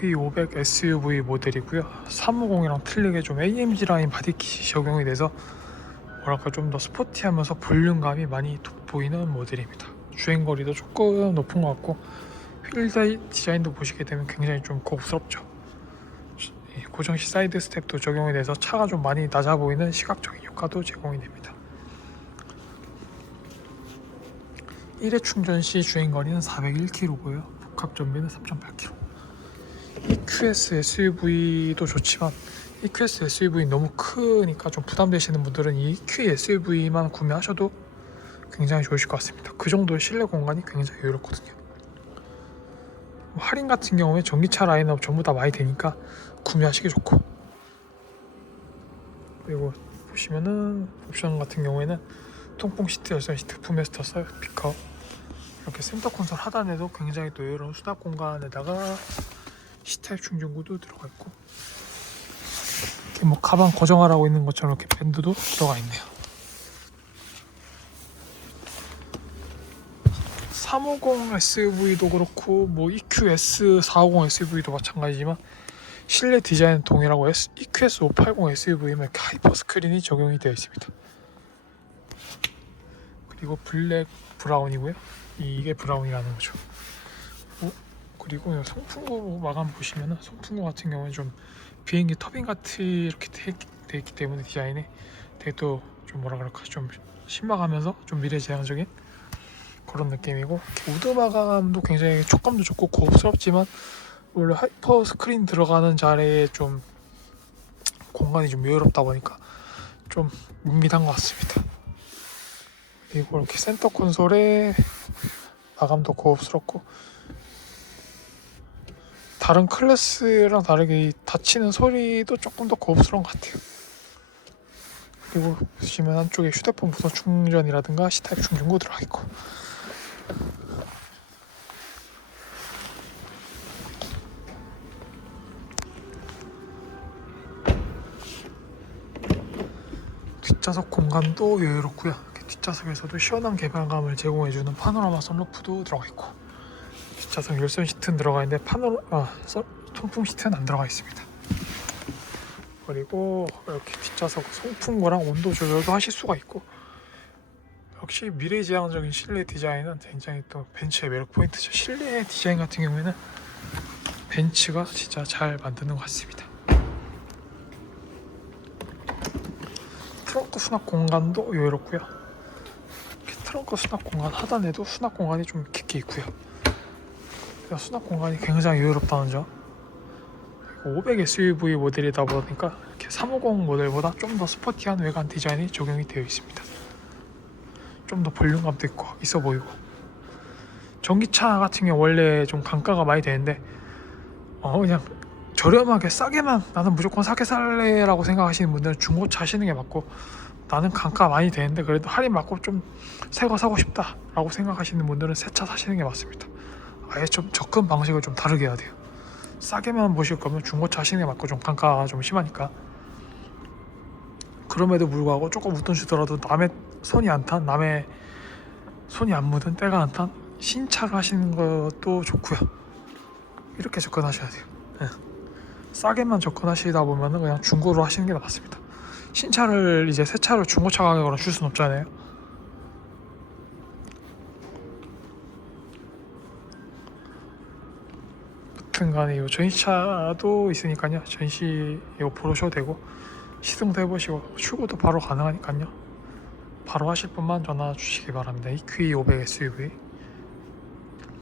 P500 SUV 모델이고요. 350이랑 틀리게 좀 AMG 라인 바디킷이 적용이 돼서 뭐랄까 좀 더 스포티하면서 볼륨감이 많이 돋보이는 모델입니다. 주행거리도 조금 높은 것 같고 휠 디- 디자인도 보시게 되면 굉장히 좀 고급스럽죠. 이 고정식 사이드 스텝도 적용이 돼서 차가 좀 많이 낮아 보이는 시각적인 효과도 제공이 됩니다. 1회 충전 시 주행거리는 401km고요. 복합 전비는 3.8km. EQS SUV도 좋지만 EQS SUV 너무 크니까 좀 부담되시는 분들은 이 EQ SUV만 구매하셔도 굉장히 좋으실 것 같습니다. 그 정도의 실내 공간이 굉장히 여유롭거든요. 뭐 할인 같은 경우에 전기차 라인업 전부 다 많이 되니까 구매하시기 좋고 그리고 보시면은 옵션 같은 경우에는 통풍 시트, 열선 시트, 푸메스터 서 피커 이렇게 센터 콘솔 하단에도 굉장히 또 여유로운 수납 공간에다가 C타입 충전구도 들어가 있고 이렇게 뭐 가방 고정하라고 있는 것처럼 이렇게 밴드도 들어가 있네요. 350 SUV도 그렇고 뭐 EQS 450 SUV도 마찬가지지만 실내 디자인 동일하고 EQS 580 SUV만 이렇게 하이퍼 스크린이 적용이 되어 있습니다. 그리고 블랙 브라운이고요. 이게 브라운이라는 거죠. 어? 그리고 송풍구 마감 보시면은 송풍구 같은 경우는 좀 비행기 터빈 같이 이렇게 돼, 돼 있기 때문에 디자인이 되게 또 좀 뭐라 그럴까 좀 신박하면서 좀 미래지향적인 그런 느낌이고 우드 마감도 굉장히 촉감도 좋고 고급스럽지만 원래 하이퍼 스크린 들어가는 자리에 좀 공간이 좀 여유롭다 보니까 좀 밋밋한 것 같습니다. 그리고 이렇게 센터 콘솔에 마감도 고급스럽고 다른 클래스랑 다르게 이 닫히는 소리도 조금 더 고급스러운 것 같아요. 그리고 보시면 한쪽에 휴대폰 무선 충전이라든가 C타입 충전구 들어가 있고 뒷좌석 공간도 여유롭고요. 뒷좌석에서도 시원한 개방감을 제공해주는 파노라마 선루프도 들어가 있고 뒷좌석 열선 시트는 들어가 있는데 파노 아 선- 통풍 시트는 안 들어가 있습니다. 그리고 이렇게 뒷좌석 송풍구랑 온도 조절도 하실 수가 있고 역시 미래지향적인 실내 디자인은 굉장히 또 벤츠의 매력 포인트죠. 실내 디자인 같은 경우에는 벤츠가 진짜 잘 만드는 것 같습니다. 트렁크 수납 공간도 여유롭고요. 트렁크 수납 공간 하단에도 수납 공간이 좀 깊게 있고요. 수납 공간이 굉장히 여유롭다는 점. 그리고 500 SUV 모델이다 보니까 이렇게 350 모델보다 좀 더 스포티한 외관 디자인이 적용이 되어 있습니다. 좀 더 볼륨감도 있고 있어 보이고. 전기차 같은 경우 원래 좀 강가가 많이 되는데 어 그냥 저렴하게 싸게만 나는 무조건 싸게 살래라고 생각하시는 분들은 중고차 하시는 게 맞고 나는 강가 많이 되는데 그래도 할인 받고 좀 새 거 사고 싶다라고 생각하시는 분들은 새 차 사시는 게 맞습니다. 아예 좀 접근 방식을 좀 다르게 해야 돼요. 싸게만 보실 거면 중고차 하시는 게 맞고 좀 강가가 좀 심하니까 그럼에도 불구하고 조금 웃돈 주더라도 남의 손이 안 탄 남의 손이 안 묻은 때가 안 탄 신차를 하시는 것도 좋고요. 이렇게 접근하셔야 돼요. 예. 싸게만 접근하시다 보면은 그냥 중고로 하시는 게 맞습니다. 신차를 이제 새 차를 중고차 가격으로 줄 수는 없잖아요. 여튼간에 이 전시차도 있으니까요. 전시 이거 보러셔도 되고 시승도 해보시고 출고도 바로 가능하니까요. 바로 하실 분만 전화 주시기 바랍니다. EQ500 SUV